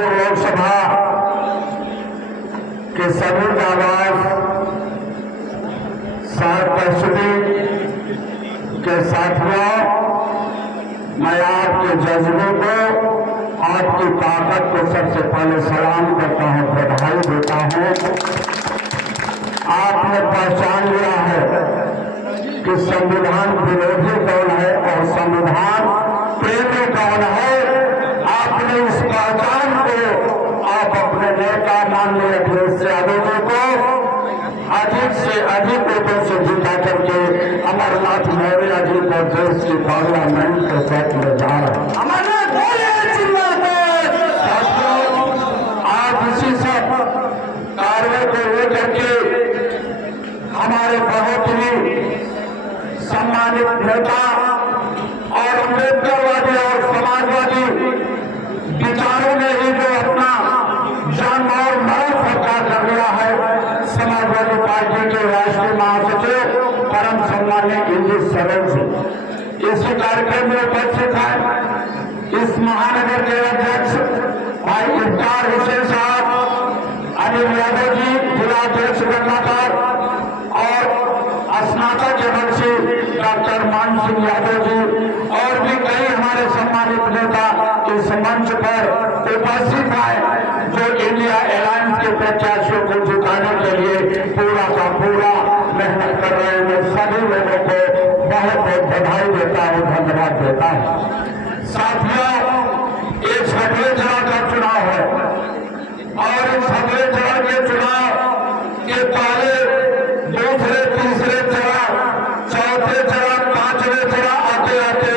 लोकसभा के सभी आवाज 60% के साथियों, मैं आपके जज्बे को, आपकी ताकत को सबसे पहले सलाम करता हूं, बधाई देता हूं। आपने पहचान लिया है कि संविधान विरोधी कौन है और संविधान प्रेमी कौन है। आपने इस पहचान को आप अपने नेता माननीय अखिलेश यादव जी को अधिक से अधिक वोटों से जीता करके अमरनाथ मौर्य जी को देश की पार्लियामेंट के साथ ले जा रहे हैं। आज इसी सब कार्य को लेकर के हमारे बहुत ही सम्मानित नेता और अम्बेडकरवादी और समाजवादी विचारों ने ही जो अपना जान और मरण फटका कर लिया है, समाजवादी पार्टी के राष्ट्रीय महासचिव परम सम्मानीय इंद्र सरोज जी इसी कार्यक्रम में उपस्थित है। इस महानगर के अध्यक्ष भाई इफ्तार हुसैन साहब, अनिल यादव जी जिला अध्यक्ष गंगाधार और स्नातक एवंसी डॉक्टर मान सिंह यादव जी और भी कई हमारे सम्मानित नेता इस मंच पर उपस्थित है, जो इंडिया अलायंस के प्रत्याशियों को जिताने के लिए पूरा का पूरा मेहनत कर रहे हैं। मैं सभी लोगों को बहुत बहुत बधाई देता हूं, धन्यवाद देता हूं। साथियों, ये छठवें चरण का चुनाव है और इस छठवें चरण के चुनाव के पहले दूसरे तीसरे चरण, चौथे चरण, पांचवें चरण आते आते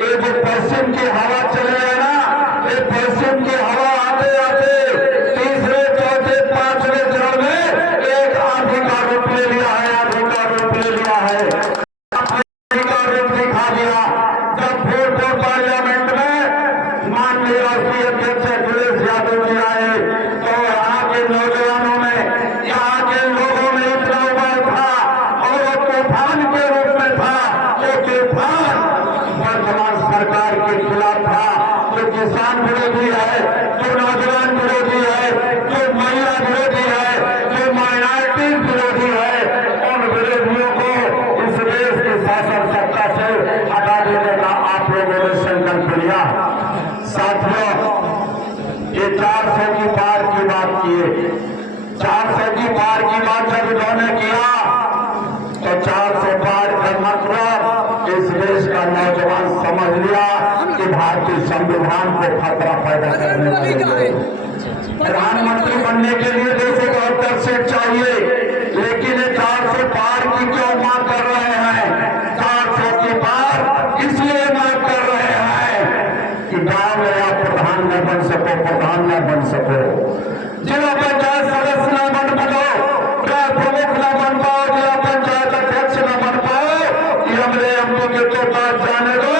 ये जो पश्चिम की हवा चले है ना, ये पश्चिम की हवा आते आते तीसरे चौथे पांचवें चरण में एक आंधी का रूप ले लिया है, आंधी का रूप ले लिया है, आंधी का रूप दिखा दिया। जब फिर पार्लियामेंट में माननीय राष्ट्रीय अध्यक्ष अखिलेश यादव जी आए तो यहाँ के नौजवानों में, यहाँ के लोगों में इतना उबाल था और वो तूफान के रूप में था। वो तूफान वर्तमान सरकार के खिलाफ था, जो किसान विरोधी है, जो नौजवान विरोधी है, जो महिला विरोधी है, जो माइनॉरिटी विरोधी है, उन विरोधियों को इस देश की शासन सत्ता से हटा देने का आप लोगों ने संकल्प लिया। साथियों, ये 400 की पार की बात किए, 400 की पार की बात जब इन्होंने किया तो 400 पार का मतलब इस देश का नौजवान समझ लिया कि भारतीय संविधान को खतरा पैदा करने वाले प्रधानमंत्री बनने के लिए 272 सीट चाहिए, लेकिन ये 400 पार की क्यों मांग कर रहे हैं? 400 की पार इसलिए मांग कर रहे हैं कि गांव में आप प्रधान न बन सको, प्रधान न बन सको, जिला पंचायत सदस्य न बन पाओ, प्रमुख न बन पाओ, जिला पंचायत अध्यक्ष न बन पाओ, एमपी के तो पास जाने दो,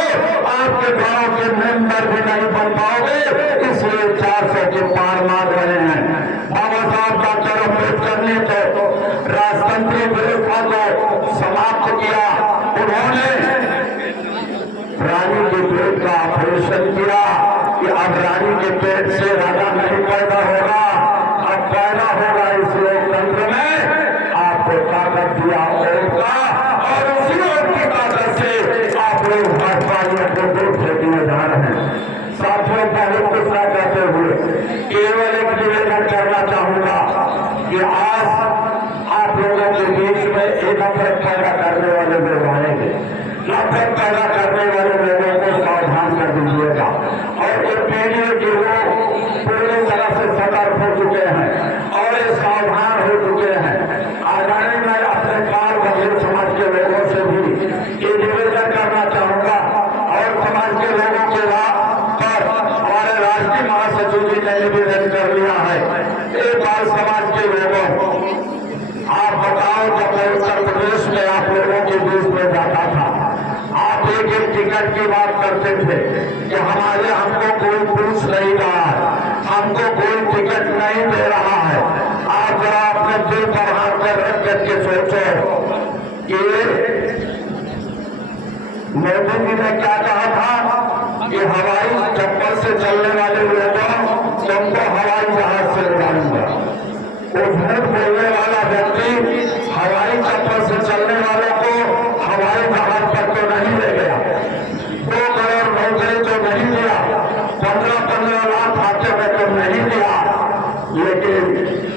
आपके गांव के मेंबर भी नहीं बन पाओगे। इसलिए 400 के पार मांग रहे हैं। बाबा साहब डॉक्टर अम्बेडकर ने तो राजतंत्री व्यवस्था को समाप्त किया। उन्होंने रानी के पेट का ऑपरेशन किया कि अब रानी के पेट से राजा नहीं पैदा होगा, अब पैदा होगा इस लोकतंत्र में। आपको ताकत दिया वोट का और उसी वोट की ताकत से आप लोग भाजपा को वोट दिए जा रहे हैं। साथियों, बहुत कुछ न कहते हुए केवल एक निवेदन करना चाहूंगा कि आज आप लोगों के बीच में एक नफरत पैदा करने वाले लोग आएंगे। नफरत पैदा करने वाले लोगों को सावधान कर दीजिएगा और ये पीढ़ी के लोग पूरी तरह से सतर्क हो चुके हैं और ये सावधान हो चुके हैं। आगामी मैं अपने बाल बंधु समाज के लोगों से भी ये निवेदन करना चाहूंगा और समाज के लोगों के पर हमारे राष्ट्रीय महासचिव जी ने निवेदन कर लिया है। एक बार समाज के लोगों, आप बताओ, जब मैं उत्तर प्रदेश में आप लोगों के बीच में जाता था, आप एक एक टिकट की बात करते थे कि हमको कोई पूछ नहीं रहा है, हमको कोई टिकट नहीं दे रहा है। आज जरा अपने दिल पर हाथ में रख करके सोचो कि मोदी जी ने क्या कहा था कि हवाई चप्पल से चलने वाले लोगों को तुमको हवाई जहाज से उड़ाऊंगा। वो झूठ बोलने वाला व्यक्ति हवाई चप्पल से चलने वालों को हवाई जहाज पर तो नहीं ले गया, 2 करोड़ नौकरी तो नहीं दिया, 15-15 लाख खाते में तो नहीं दिया, लेकिन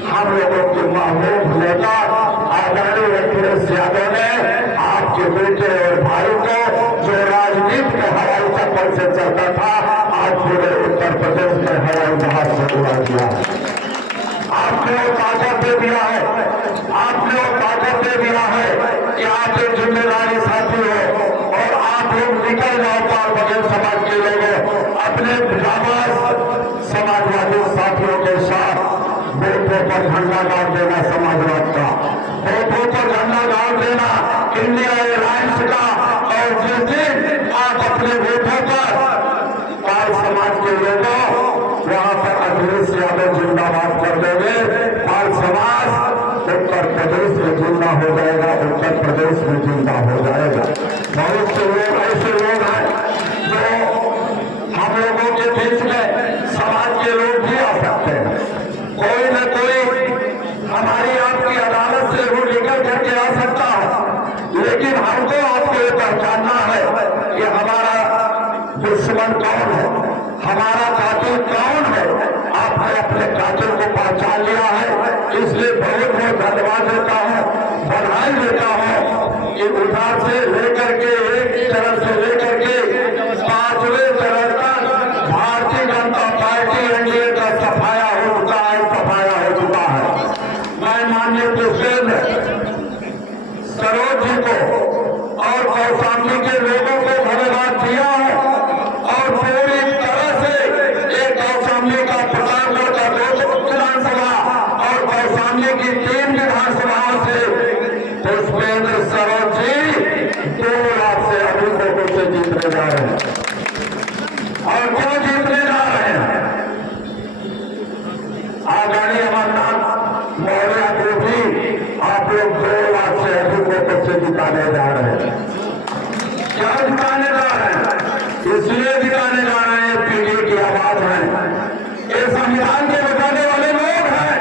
हम लोगों के महबूब नेता आदरणीय अखिलेश यादव ने आपके बेटे और भाई को, जो राजनीति में हवाई चप्पल से चलता था, आज पूरे उत्तर प्रदेश में हवाई जहाज से उड़ा दिया। आपने वो ताकत दे दिया है, आपने वो ताकत दे दिया है कि आप एक जिम्मेदारी साथी हो और आप लोग निकल जाओ पाल बघेल समाज के लोगों अपने जाबाज समाजवादी साथियों के साथ बूथों पर झंडा गाड़ देना, समाजवाद का बूथों पर झंडा गाड़ देना इंडिया अलायंस का। और जिस दिन आप अपने बूथों पर पाल समाज के लोगों वहां पर अखिलेश यादव जिंदाबाद कर देंगे, पाल समाज उत्तर प्रदेश में जिंदा हो जाएगा, उत्तर प्रदेश में जिंदा हो जाएगा। बहुत से लोग ऐसे लोग हैं जो हम लोगों के बीच में समाज के लोग भी आ सकते हैं, कोई न कोई हमारी आपकी अदालत से वो निकल करके आ सकता है, लेकिन हमको आपको ये पहचानना है कि हमारा दुश्मन कौन है, हमारा कातिल कौन है। आपने अपने कातिल को पहचान लिया है, इसलिए बहुत बहुत धन्यवाद देता हूँ, बधाई देता हूँ कि उधार से लेकर के एक चरण से लेकर के 5वें चरण तक भारतीय जनता पार्टी एनडीए का सफाया हो चुका है, सफाया हो चुका है। मैं माननीय प्रेसिडेंट सरोज जी को और कौशाम्बी के लोगों को धन्यवाद दिया है और पूरी तरह से एक कौशाम्बी का प्रतापगढ़ का 2 विधानसभा और कौशाम्बी की 3 विधानसभाओं से पुष्पेंद्र सरोज जी 2 लाख से अधिक वोटों से जीतने जा रहे हैं। और क्यों जीतने जा रहे हैं? आदरणीय अमरनाथ मौर्य को भी आप लोग 2 लाख से अधिक वोटों से जिताने जा रहे हैं। क्या जिताने जा रहे हैं? इसलिए जिताने जा रहे हैं, पीढ़ी की आवाज है, ये संविधान के बचाने वाले लोग हैं,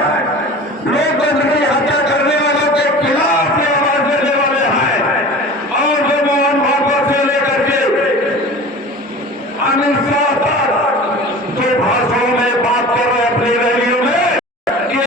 लोकतंत्र की हत्या करने वालों के खिलाफ ये आवाज देने वाले हैं। और जो मोहन भागवत से लेकर के अमित शाह तक जो भाषणों में बात कर रहे अपनी रैलियों में, ये